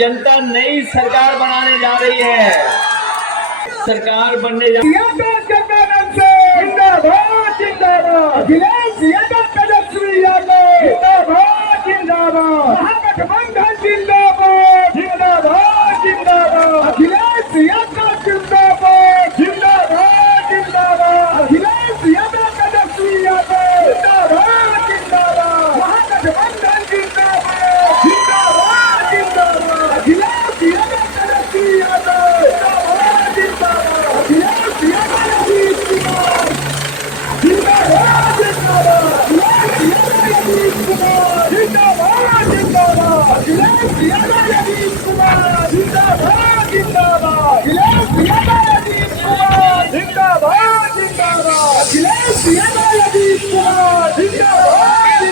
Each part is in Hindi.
जनता नई सरकार बनाने जा रही है। सरकार बनने जा जिंदाबाद जिंदाबाद अखिलेश यादव तेजस्वी यादव जिंदाबाद जिंदाबाद महागठबंधन जिंदाबाद जिंदाबाद जिंदाबाद अखिलेश यादव जिंदाबाद जिंदाबाद जिंदाबाद अखिलेश यादव तेजस्वी यादव जिंदाबाद जिंदाबाद महागठबंधन जिंदाबाद जिंदाबाद जिंदाबाद अखिलेश यादव तेजस्वी यादव जिंदाबाद जिंदाबाद अखिलेश यादव नीतीश कुमार जिंदाबाद जिंदाबाद नीतीश कुमार जिंदाबाद जिंदाबाद अखिलेश यादव नीतीश कुमार जिंदाबाद जिंदाबाद अखिलेश यादव नीतीश कुमार जिंदाबाद जिंदाबाद अखिलेश यादव नीतीश कुमार जिंदाबाद जिंदाबाद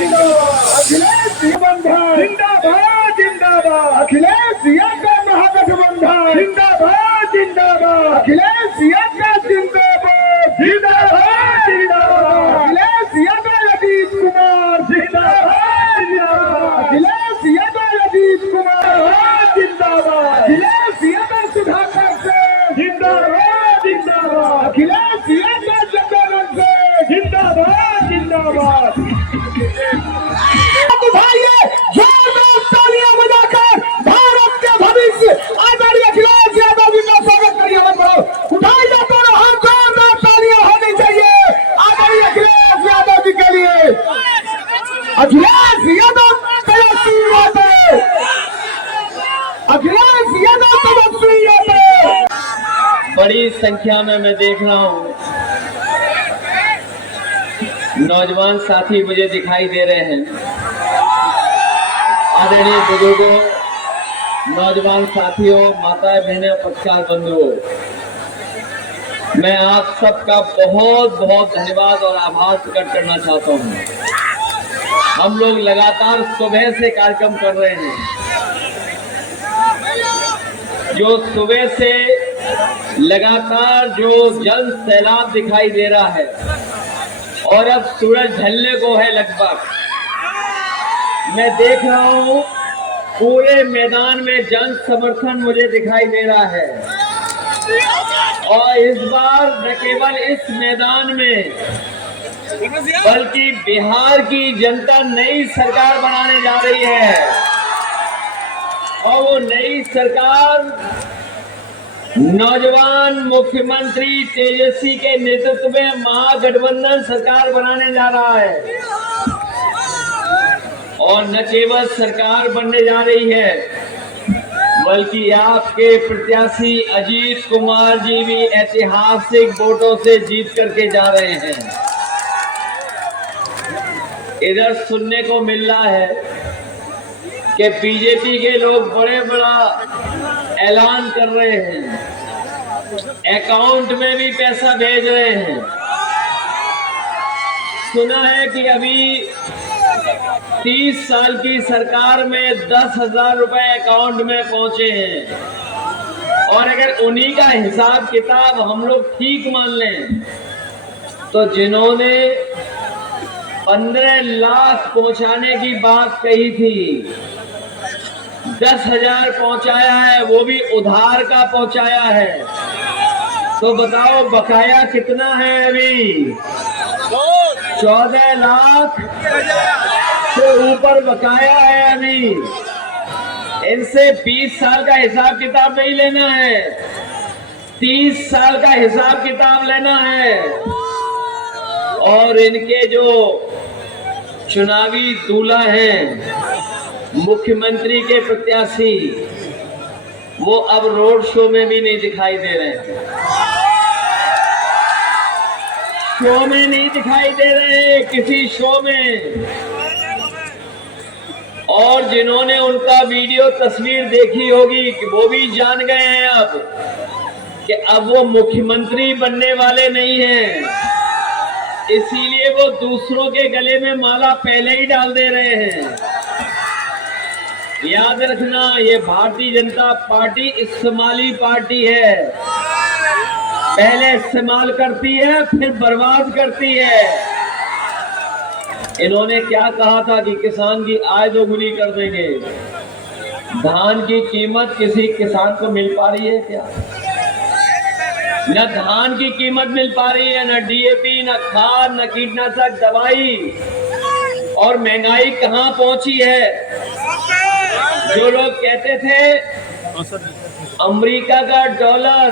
अखिलेश बंधन जिंदाबाद जिंदाबाद अखिलेश यादव महागठबंधन जिंदाबाद जिंदाबाद अखिलेश यादव जिंदाबाद जिंदाबाद जिंदाबाद अखिलेश यादव नीतीश कुमार जिंदाबाद जिंदाबाद अखिलेश यादव नीतीश कुमार जिंदाबाद अखिलेश यादव सुधाकर से जिंदाबाद जिंदाबाद अखिलेश यादव जगन्नाथ से जिंदाबाद जिंदाबाद उठाइए जोरदार तालियां बजाकर भारत के भविष्य आदरणीय अखिलेश यादव जी का स्वागत करिए। उठाइए दोनों हाथ, जोरदार तालियां होनी चाहिए आदरणीय अखिलेश यादव जी के लिए। अखिलेश यादव तेजस्वी यादव, अखिलेश यादव तेजस्वी यादव। बड़ी संख्या में मैं देख रहा हूँ नौजवान साथी मुझे दिखाई दे रहे हैं। आदरणीय बुजुर्गों, नौजवान साथियों, माताएं बहनें, पत्रकार बंधुओं, मैं आप सबका बहुत बहुत धन्यवाद और आभार प्रकट करना चाहता हूं। हम लोग लगातार सुबह से कार्यक्रम कर रहे हैं। जो सुबह से लगातार जो जल सैलाब दिखाई दे रहा है और अब सूरज ढलने को है लगभग, मैं देख रहा हूं पूरे मैदान में जन समर्थन मुझे दिखाई दे रहा है। और इस बार न केवल इस मैदान में बल्कि बिहार की जनता नई सरकार बनाने जा रही है। और वो नई सरकार नौजवान मुख्यमंत्री तेजस्वी के नेतृत्व में महागठबंधन सरकार बनाने जा रहा है। और न केवल सरकार बनने जा रही है बल्कि आपके प्रत्याशी अजीत कुमार जी भी ऐतिहासिक वोटों से जीत करके जा रहे हैं। इधर सुनने को मिल रहा है कि बीजेपी के लोग बड़े बड़ा ऐलान कर रहे हैं, अकाउंट में भी पैसा भेज रहे हैं। सुना है कि अभी 30 साल की सरकार में 10,000 रुपए अकाउंट में पहुंचे हैं। और अगर उन्हीं का हिसाब किताब हम लोग ठीक मान लें तो जिन्होंने 15 लाख पहुंचाने की बात कही थी, 10,000 पहुंचाया है, वो भी उधार का पहुंचाया है। तो बताओ बकाया कितना है? अभी 14 लाख से ऊपर बकाया है। अभी इनसे 20 साल का हिसाब किताब नहीं लेना है, 30 साल का हिसाब किताब लेना है। और इनके जो चुनावी दूल्हा हैं, मुख्यमंत्री के प्रत्याशी, वो अब रोड शो में भी नहीं दिखाई दे रहे हैं। शो में नहीं दिखाई दे रहे, किसी शो में। और जिन्होंने उनका वीडियो तस्वीर देखी होगी कि वो भी जान गए हैं अब कि अब वो मुख्यमंत्री बनने वाले नहीं हैं। इसीलिए वो दूसरों के गले में माला पहले ही डाल दे रहे हैं। याद रखना, ये भारतीय जनता पार्टी इस्तेमाली पार्टी है। पहले इस्तेमाल करती है, फिर बर्बाद करती है। इन्होंने क्या कहा था कि किसान की आय दोगुनी कर देंगे। धान की कीमत किसी किसान को मिल पा रही है क्या? न धान की कीमत मिल पा रही है, न डीएपी, न खाद, न कीटनाशक दवाई। और महंगाई कहाँ पहुंची है? जो लोग कहते थे अमेरिका का डॉलर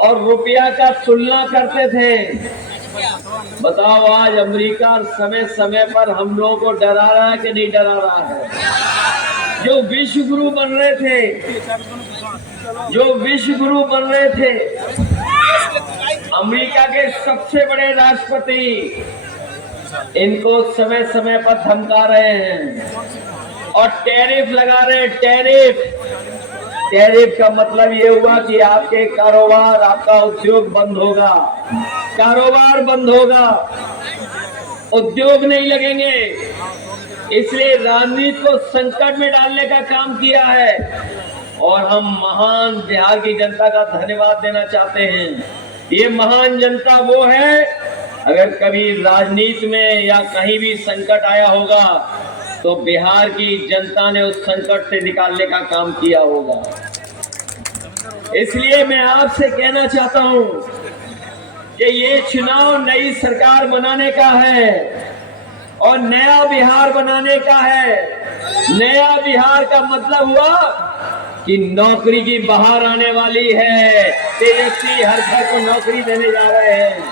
और रुपया का तुलना करते थे, बताओ आज अमेरिका समय समय पर हम लोगों को डरा रहा है कि नहीं डरा रहा है? जो विश्व गुरु बन रहे थे, जो विश्व गुरु बन रहे थे, अमेरिका के सबसे बड़े राष्ट्रपति, इनको समय समय पर धमका रहे हैं और टैरिफ लगा रहे हैं। टैरिफ का मतलब ये हुआ कि आपके कारोबार, आपका उद्योग बंद होगा, कारोबार बंद होगा, उद्योग नहीं लगेंगे। इसलिए राजनीति को संकट में डालने का काम किया है और हम महान बिहार की जनता का धन्यवाद देना चाहते हैं। ये महान जनता वो है, अगर कभी राजनीति में या कहीं भी संकट आया होगा तो बिहार की जनता ने उस संकट से निकालने का काम किया होगा। इसलिए मैं आपसे कहना चाहता हूं कि ये चुनाव नई सरकार बनाने का है और नया बिहार बनाने का है। नया बिहार का मतलब हुआ कि नौकरी की बहार आने वाली है। तेजस्वी हर घर को नौकरी देने जा रहे हैं।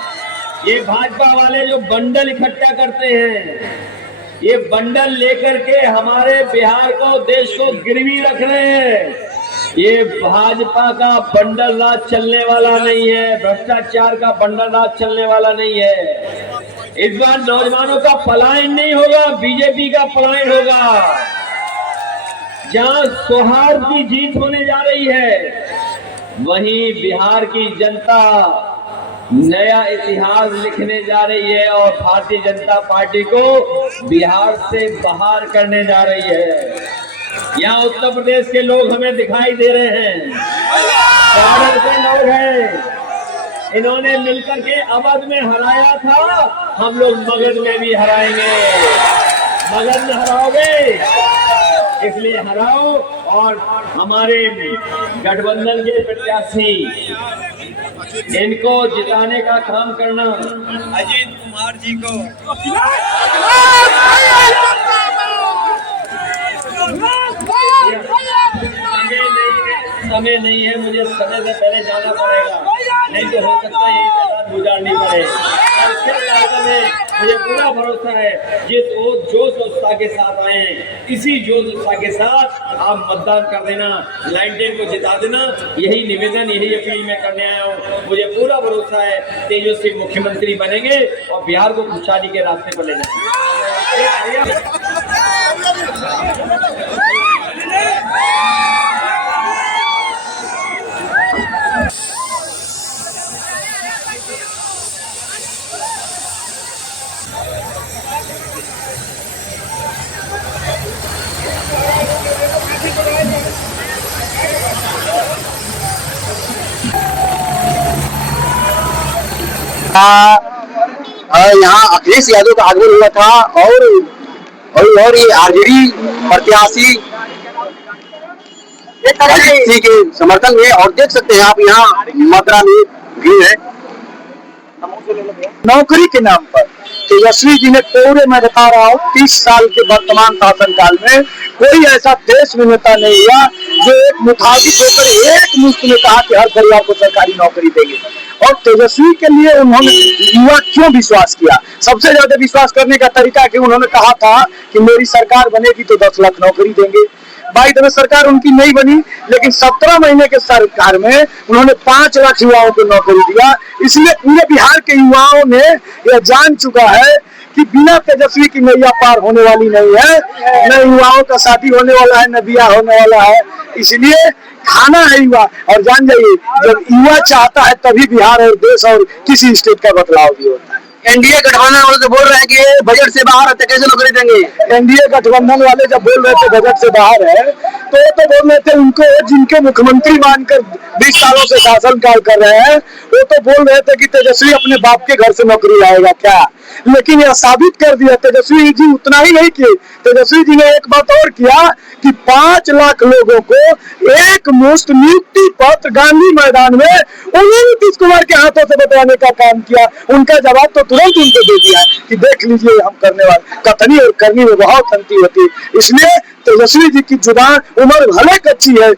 ये भाजपा वाले जो बंडल इकट्ठा करते हैं, ये बंडल लेकर के हमारे बिहार को, देश को गिरवी रख रहे हैं। ये भाजपा का बंडल राज चलने वाला नहीं है, भ्रष्टाचार का बंडल राज चलने वाला नहीं है। इस बार नौजवानों का पलायन नहीं होगा, बीजेपी का पलायन होगा। जहां सौहार्द की जीत होने जा रही है, वहीं बिहार की जनता नया इतिहास लिखने जा रही है और भारतीय जनता पार्टी को बिहार से बाहर करने जा रही है। यहाँ उत्तर प्रदेश के लोग हमें दिखाई दे रहे हैं, बॉर्डर के लोग हैं, इन्होंने मिलकर के अवध में हराया था, हम लोग मगध में भी हराएंगे। मगध में हराओगे, इसलिए हराओ और हमारे गठबंधन के प्रत्याशी इनको जिताने का काम करना। अजीत कुमार जी को समय नहीं है, मुझे समय से पहले जाना पड़ेगा, नहीं तो हो सकता है यही बात गुजारनी पड़े। मुझे पूरा भरोसा है जिस वो जोश उत्साह के साथ आए हैं, इसी जोश उत्साह के साथ आप मतदान कर देना, लाइन टेन को जिता देना। यही निवेदन, यही अपील मैं करने आया हूँ। मुझे पूरा भरोसा है तेजस्वी मुख्यमंत्री बनेंगे और बिहार को खुशहाली के रास्ते पर ले जाएंगे। यहाँ अखिलेश यादव का आगमन हुआ था और ये आरजेडी प्रत्याशी अजीत सिंह के समर्थन में, और देख सकते हैं आप यहाँ मात्रा में भीड़ है। नौकरी के नाम पर तेजस्वी जी ने पूरे, मैं बता रहा हूँ, 30 साल के वर्तमान शासनकाल में कोई ऐसा देश में नेता नहीं हुआ जो एक मुखातिब होकर एक मुश्त में कहा कि हर परिवार को सरकारी नौकरी देंगे। और तेजस्वी के लिए उन्होंने युवा क्यों विश्वास किया? सबसे ज्यादा विश्वास करने का तरीका कि उन्होंने कहा था कि मेरी सरकार बनेगी तो 10 लाख नौकरी देंगे। भाई दबे सरकार उनकी नहीं बनी, लेकिन 17 महीने के सरकार में उन्होंने 5 लाख युवाओं को नौकरी दिया। इसलिए पूरे बिहार के युवाओं ने यह जान चुका है कि बिना तेजस्वी की नैया पार होने वाली नहीं है। न युवाओं का शादी होने वाला है, न ब्याह होने वाला है। इसलिए खाना है युवा। और जान जाइए, जब युवा चाहता है तभी बिहार और देश और किसी स्टेट का बदलाव भी होता है। एनडीए गठबंधन वाले तो बोल रहे हैं कि बजट से बाहर है, कैसे नौकरी देंगे? एनडीए गठबंधन वाले जब बोल रहे थे बजट से बाहर है, तो बोल रहे थे उनको, जिनके मुख्यमंत्री मानकर 20 सालों से शासन काल कर रहे हैं, वो तो बोल रहे थे कि तेजस्वी अपने बाप के घर से नौकरी लाएगा क्या? लेकिन यह साबित कर दिया तेजस्वी जी उतना ही नहीं किए, तेजस्वी जी ने एक बात और किया कि 5 लाख लोगों को एक मुश्त नियुक्ति पत्र गांधी मैदान में उन्हीं नीतीश कुमार के हाथों से बतवाने का काम किया। उनका जवाब तो तुरंत उनको दे दिया है कि देख लीजिए हम करने वाले। कथनी और करनी में बहुत अंतर होती है, इसलिए तेजस्वी जी की जुबान उम्र भले कच्ची है